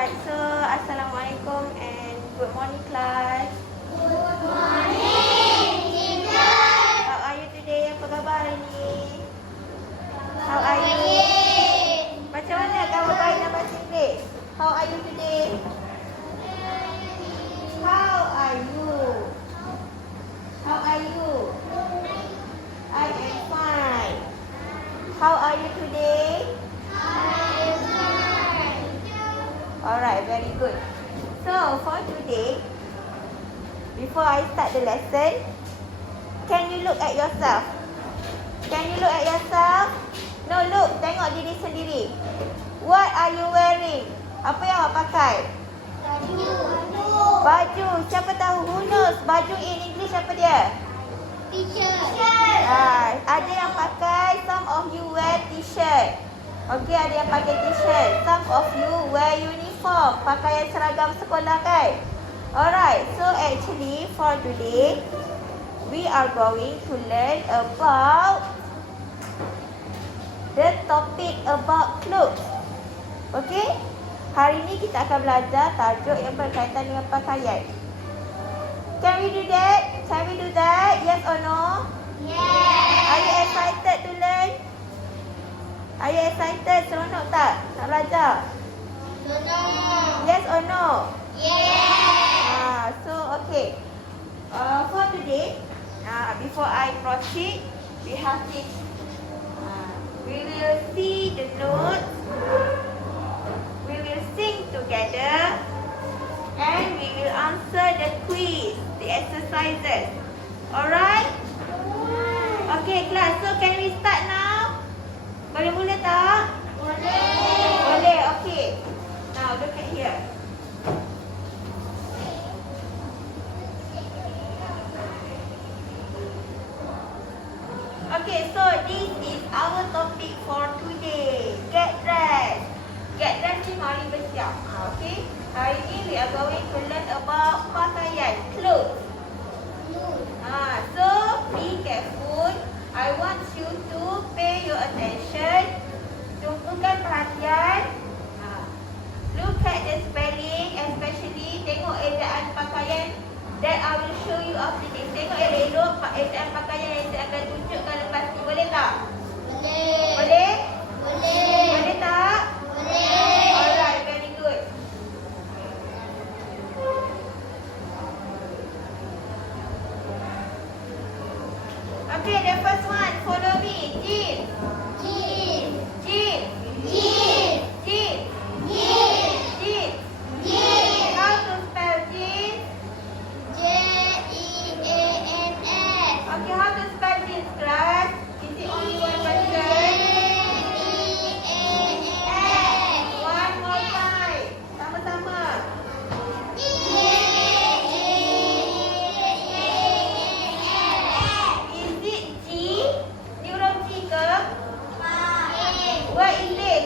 Alright, so Assalamualaikum and good morning class. Good morning, teacher. How are you today? Apa khabar hari ni? How are you? Macam mana kamu baik dalam bahasa Inggeris? How are you today? How are you? How are you? I am fine. How are you today? Alright, very good. So, for today, before I start the lesson, can you look at yourself? Can you look at yourself? No, look. Tengok diri sendiri. What are you wearing? Apa yang awak pakai? Baju. Siapa tahu? Who knows? Baju in English apa dia? Teacher. Ada yang pakai, some of you wear t-shirt. Okay, ada yang pakai t-shirt. Some of you wear uniform. Pakaian seragam sekolah kan? Alright, so actually for today, we are going to learn about the topic about clothes. Okay? Hari ni kita akan belajar tajuk yang berkaitan dengan pakaian. Can we do that? Can we do that? Yes or no? Yes. Are you excited to learn? Are you excited? Seronok tak nak belajar? Yes or no? Yes. So okay. For today, before I proceed, we have this. We will see the notes. We will sing together, and we will answer the quiz, the exercises. Alright? Okay, class. So can we start now? Boleh mula tak? Boleh. Okay. Now look at here. Okay, so this is our topic for today. Get dressed. Get dressed ni mari bersiap. Okay. Hari ni we are going to learn about pakaian, clothes. So be careful. I want you to pay your attention. Tumpukan perhatian. Look at the spelling, especially tengok ejaan pakaian that I will show you after this. Tengok elok ejaan pakaian yang saya akan tunjukkan lepas ni. Boleh tak? Boleh? Boleh tak? Alright, very good. Okay, the first one. Follow me. Jeans. How to spell jeans? Okay, how to spell jeans, class? Is it only one person? One more time. Sama-sama. Is it G? Ni huruf G ke? What is it?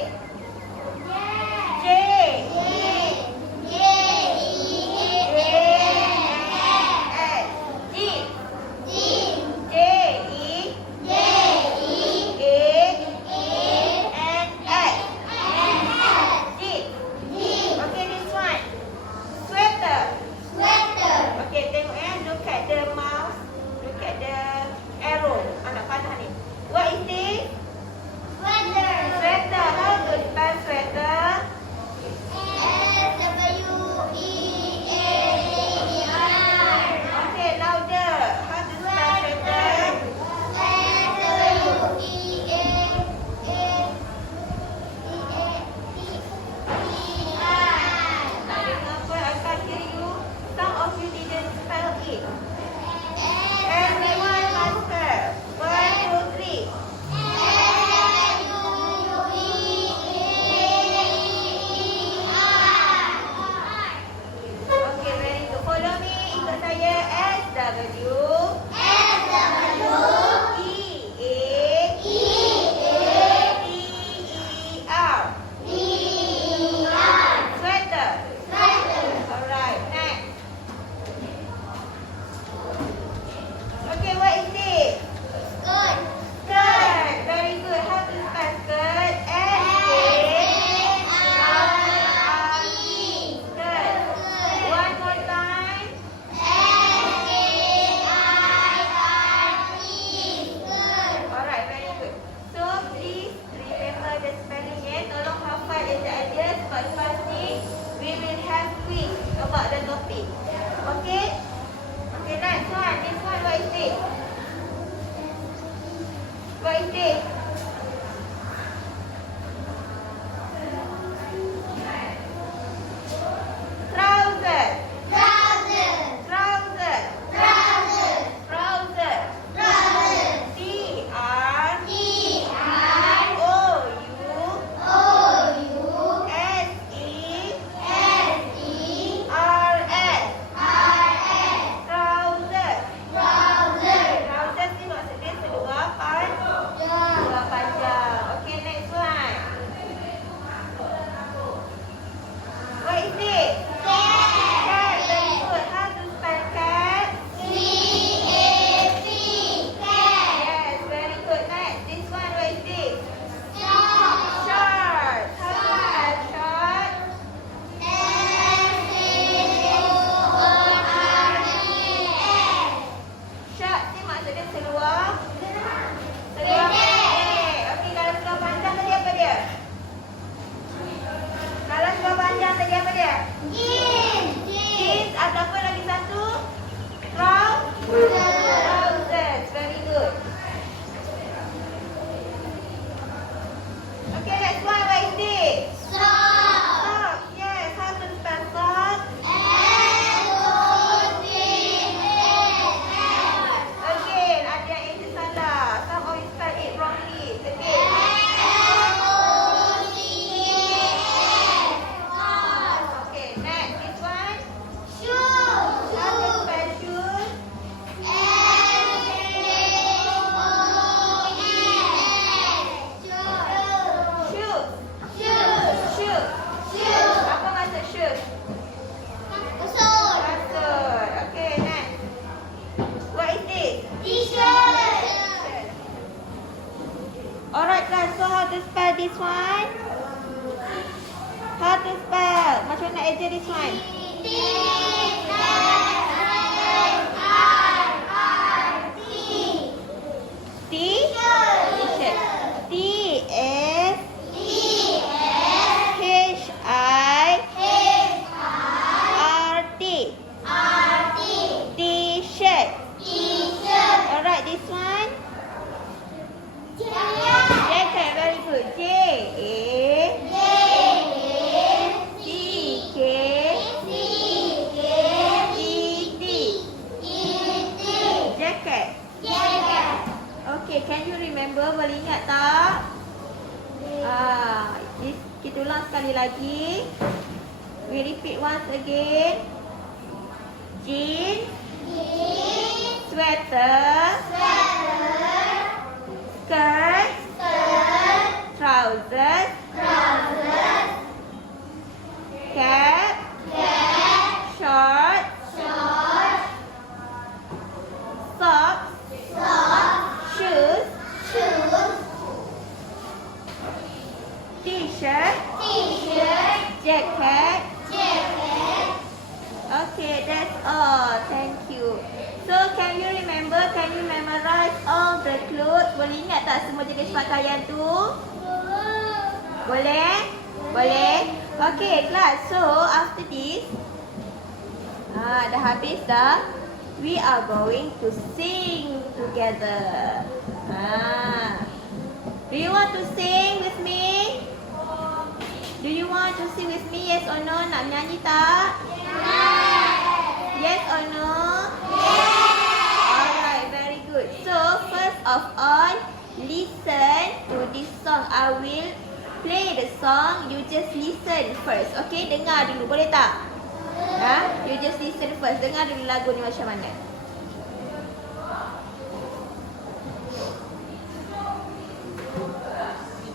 to spell this one? How to spell? Macam mana eja this one? T? T-shirt. T-S H-I-R-T. T-shirt. Alright, this one? Jacket, very good. J-A-C-K-E-T. Jacket. Okay, can you remember? Boleh ingat tak? Kita ulang sekali lagi. We repeat once again. Jeans, sweater, skirt, trousers, cap, shorts, socks, shoes, t-shirt, jacket. Okay, that's all. Thank you. So, can you remember? Can you memorize all the clothes? Boleh ingat tak semua jenis pakaian tu? Boleh? Boleh? Okay, class. So, after this, dah habis dah. We are going to sing together. Do you want to sing with me? Do you want to sing with me? Yes or no? Nak nyanyi tak? Yes or no? Alright, very good. So, first of all, listen to this song. I will play the song. You just listen first. Okay, dengar dulu. Boleh tak? You just listen first. Dengar dulu lagu ni macam mana.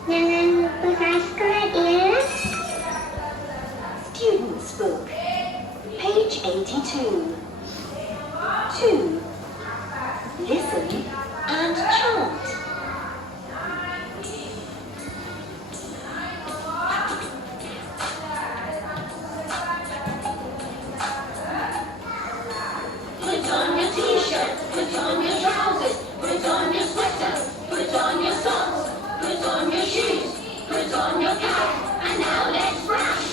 Jangan lupa subscribe ya. Student's Book, page 82. 2. Listen and chant. Put on your t-shirt, put on your trousers, put on your sweater, put on your socks, put on your shoes, put on your cap, and now let's brush.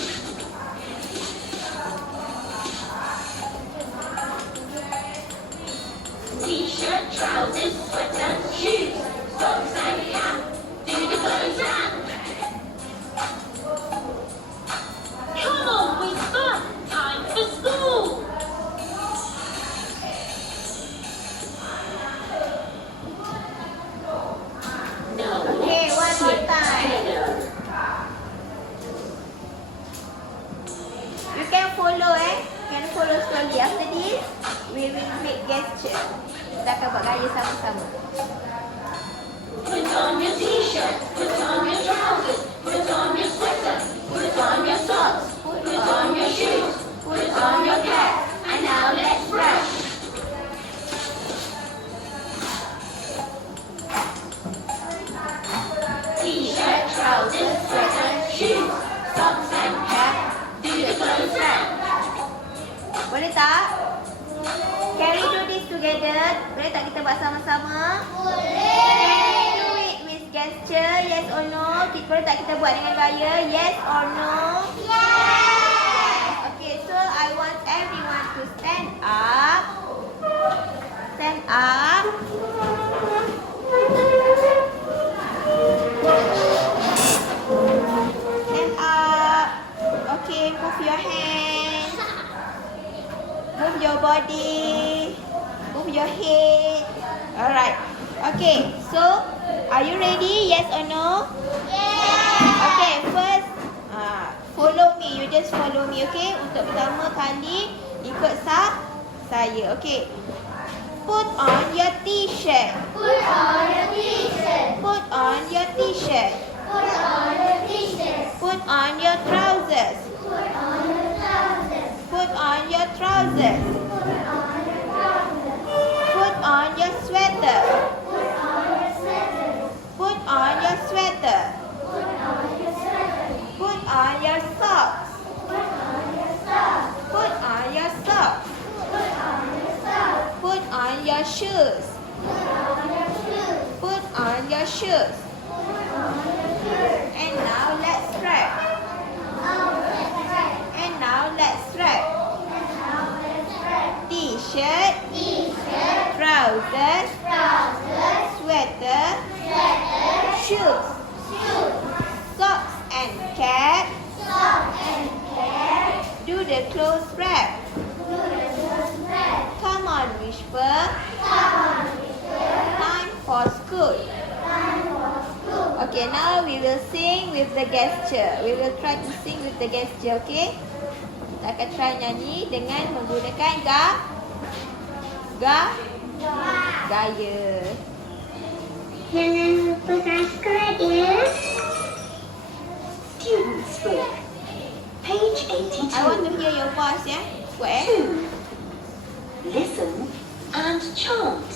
T-shirt, trousers, sweater, shoes, socks and cap, do the clothes round. Come on, we've got time for school. Okay, one more time. You can follow Can follow slowly. After this, we will make gesture. Kita akan buat gaya sama-sama. Put on your t-shirt, put on your trousers, put on your sweater, put on your socks, put on your shoes, put on your cap, and now let's brush. T-shirt, trousers, sweater, shoes, socks and cap, do the clothes round. Boleh tak? Can we do this together? Boleh tak kita buat sama-sama? Can we do it with gesture? Yes or no? Boleh tak kita buat dengan gaya? Yes or no? Yes. Okay, so I want everyone to stand up. Stand up. Stand up. Okay, move your hands. Move your body. Move your head. Alright. Okay, so are you ready? Yes or no? Okay, first follow me. You just follow me, okay? Untuk pertama kali ikut saya. Okay. Put on your t-shirt. Put on your t-shirt. Put on your t-shirt. Put on your t-shirt. Put on your trousers. Put on your trousers. Put on your trousers. Put on your trousers. Put on your sweater. Put on your sweater. Put on your sweater. Put shoes. And now let's strap. And now let's strap. T-shirt, trousers, sweater, shoes, socks and cap. Do the clothes wrap. Come on, Whisper. Time for school. Okay, now we will sing with the gesture. We will try to sing with the gesture, okay? Kita akan try nyanyi dengan menggunakan gaya. Jangan lupa subscribe ya. Students Book. Page 82. I want to hear your voice, ya. Buat 2. Listen and chant.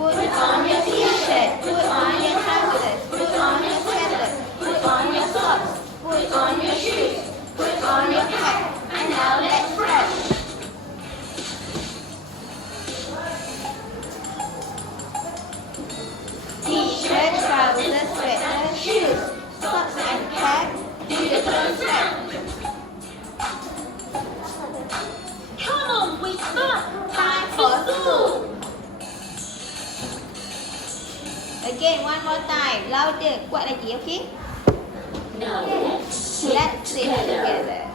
Put on your t-shirt, put on your trousers, put on your sweater, put on your socks, put on your shoes, put on your cap, and now let's wrap. T-shirt, trousers, sweater, shoes, socks and cap, do the clothes wrap. Come on, Whisper. Time for school. Again, one more time. Louder. Kuat lagi, okay? Now let's sing Let's sing together.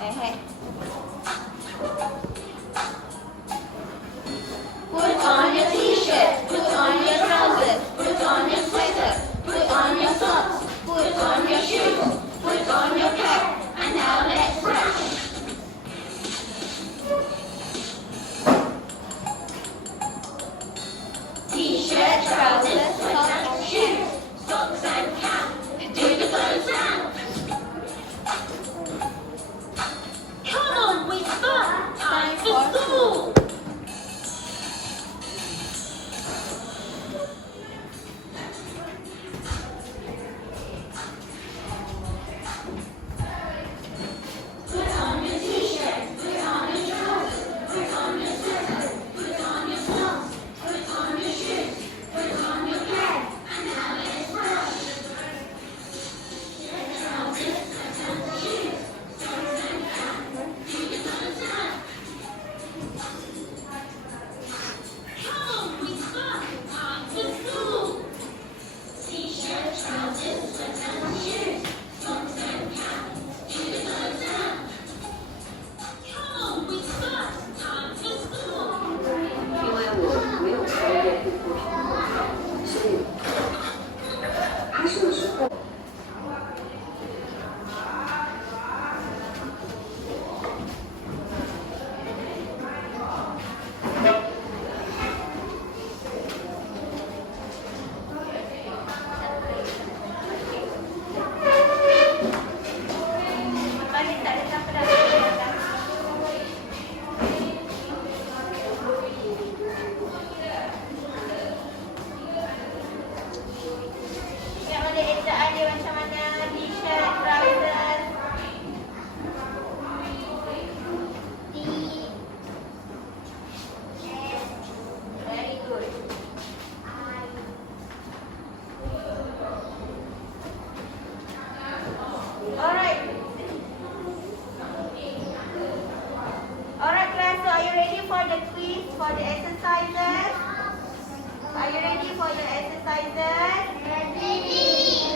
Hey. Put on your t-shirt, put on your trousers, put on your sweater, put on your socks, put on your shoes, put on your cap, and now let's wrap. T-shirt, trousers, socks and shoes, socks and cap. Do the clothes wrap. Come on, Whisper. Time for school. Put on your t-shirt, put on your trousers, put on your sweater, put on your socks, put on your shoes, put on your cap, and now let's brush. Trousers, put on the shoes, socks and cap, do the clothes wrap. Come on, Whisper, time for school. T-shirt, trousers, sweater, shoes, socks and cap, do the clothes wrap. Come on, Whisper, time for school. 因为我没有穿过护肤品，所以还是有时候。Yang ada ejaan dia macam mana? T-shirt, trousers. Very good. Alright. Alright class, so are you ready for the quiz, for the exercises? Are you ready for the exercises?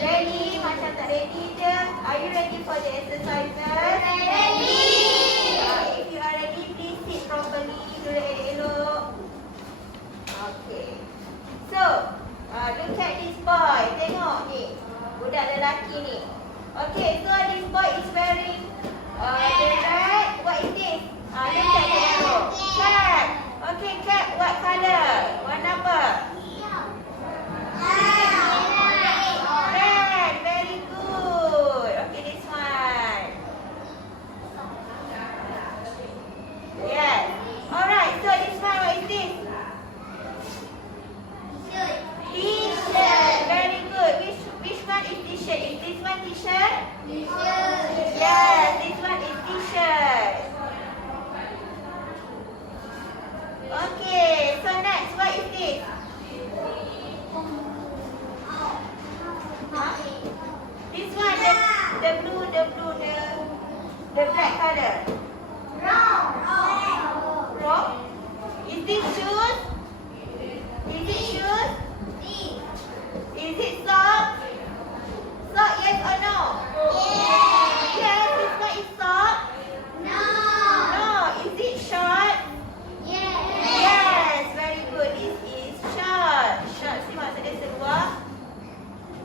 Ready? Macam tak ready je. Are you ready for the exercises? If you are ready, please sit properly. Duduk elok-elok. Okay. So, look at this boy. Tengok ni. Budak lelaki ni. Okay, so this boy is wearing the red. What is this? Look at the arrow. Cap. Okay, cap. What color? Warna apa? Red. Very good. Okay, this one. Yes. Alright, so this one, what is this? color? Wrong. Is this shoes? Is it shoes? Is it socks? Sock, yes or no? Yes, this one is sock. No. Is it short? Yes, very good. This is short. Short ni maksud dia seluar.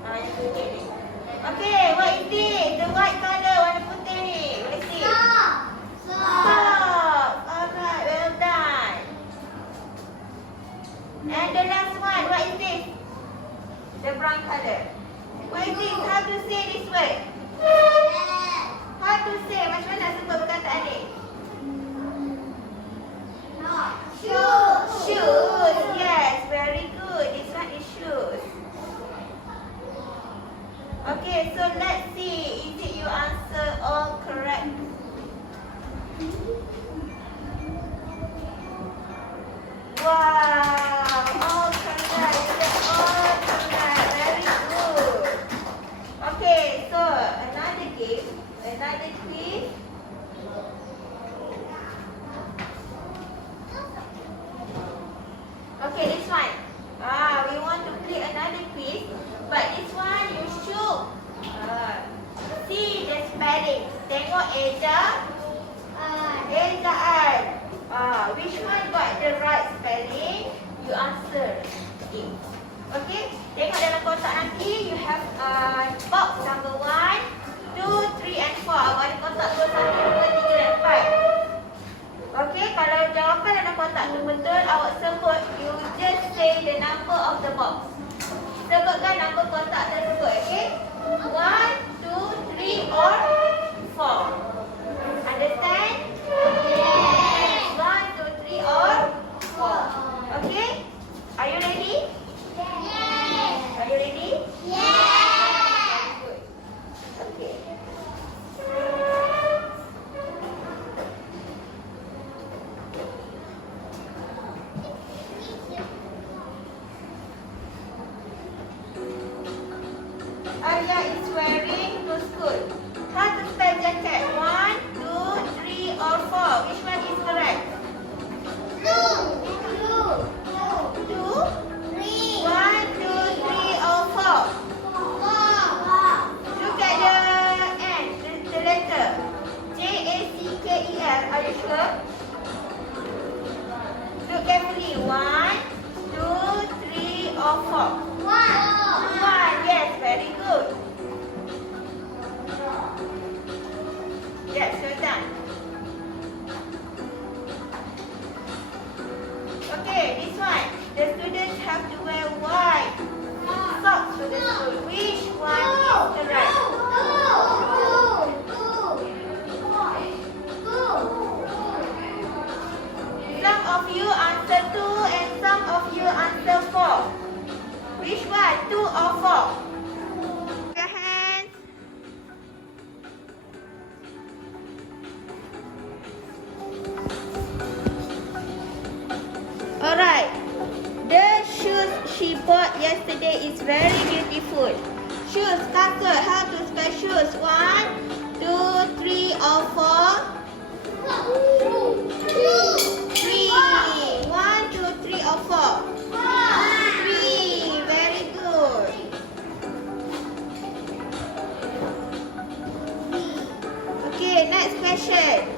Yang putih ni. Okay, what is this? The white color, warna putih ni. What is it? Socks. Alright, well done. And the last one, what is this? The brown color. What is this? How to say this word? How to say? Macam mana sebut perkataan ni? Shoes. Yes, very good. This one is shoes. Okay, so let's see. Is it you answer all correct? Wow, all correct. That's all correct. Very good. Okay, so another game, another quiz. Okay, this one. We want to play another quiz, but this one you should see the spelling. Tengok Eja, Ejaan. Which one got the right spelling? You answer it. Okay, tengok dalam kotak nanti. You have box number 1, 2, 3 and 4. Ada kotak 1, 2, 3 dan 5. Okay, kalau jawapan dalam kotak tu betul, awak sebut. You just say the number of the box. Sebutkan nombor kotak tersebut. Okay, 1, 2, 3 or 4. Understand? Yes. 1, 2, 3 or 4. Okay, are you ready? Are you ready? Good. Okay. Arya is wearing to school. How to spell jacket? 1, 2, 3 or 4? Which one is correct? 2. 1, 2, 3 or 4? Look at the end, the letter. Jackel. Are you sure? Look carefully. 1, 2, 3 or 4? 1. Yes, very good. Yes, well done. Okay, this one. The students have to wear white socks to the school. Which one is correct? Some of you answer 2 and some of you answer 4. Which one? 2 or 4? Your hands. Alright. The shoes she bought yesterday is very beautiful. Shoes, Kaka, how to spell shoes? 1, 2, 3 or 4? 3. 1, 2, 3 or 4? 3. Very good. Okay, next question.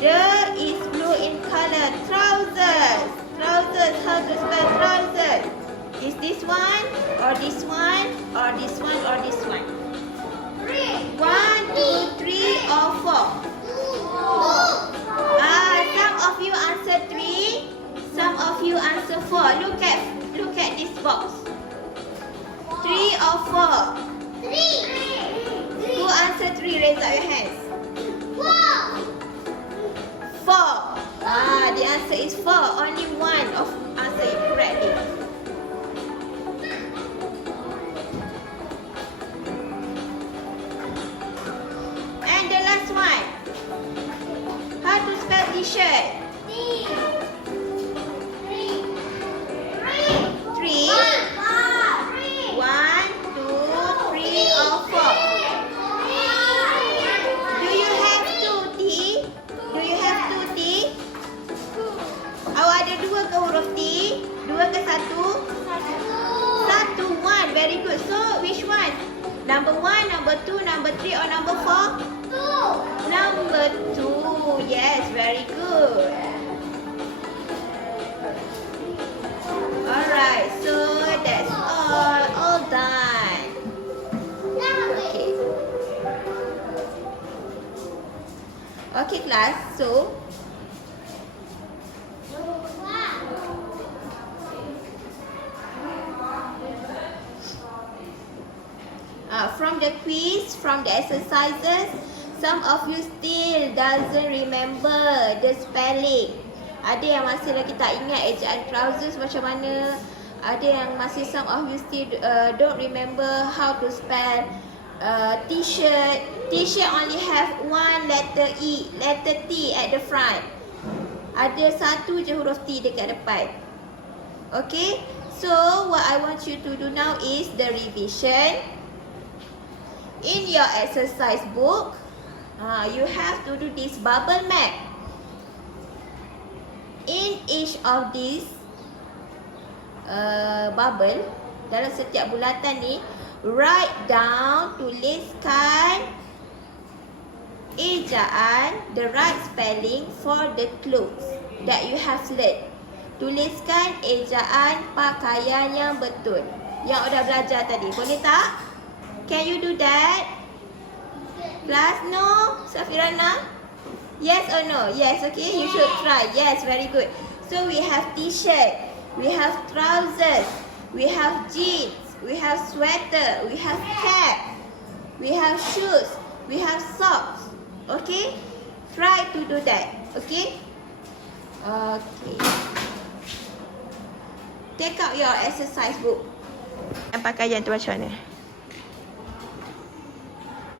The is blue in color. Trousers. Trousers, how to spell trousers? Is this one or this one or this one or this one? 1, 2, 3 or 4? Some of you answer 3. Some of you answer 4. Look at this box. 3 or 4? 3. Who answer 3? Raise up your hands. 4. The answer is 4. Only one of answer it correctly. And the last one. How to spell t-shirt? 3. 1, 2, 3 or 4? ke satu? Satu, one. Very good. So, which one? Number 1, number 2, number 3 or number 4? Number 2. Yes, very good. Alright, so that's all done. Okay. Okay, class. So, from the quiz, from the exercises, some of you still doesn't remember the spelling. Ada yang masih lagi tak ingat ejaan trousers macam mana. Ada yang masih some of you still don't remember how to spell t-shirt. T-shirt only have one letter E, letter T at the front. Ada satu je huruf T dekat depan. Okay, so what I want you to do now is the revision. In your exercise book, you have to do this bubble map. In each of these bubble, dalam setiap bulatan ni, write down, tuliskan ejaan, the right spelling for the clothes that you have learned. Tuliskan ejaan pakaian yang betul yang udah belajar tadi. Boleh tak? Can you do that? Class, no? Safirana? Yes or no? Yes, okay. You should try. Yes, very good. So we have t-shirt, we have trousers, we have jeans, we have sweater, we have cap, we have shoes, we have socks. Okay? Try to do that. Okay? Okay. Take out your exercise book. Pakaian tu macam mana?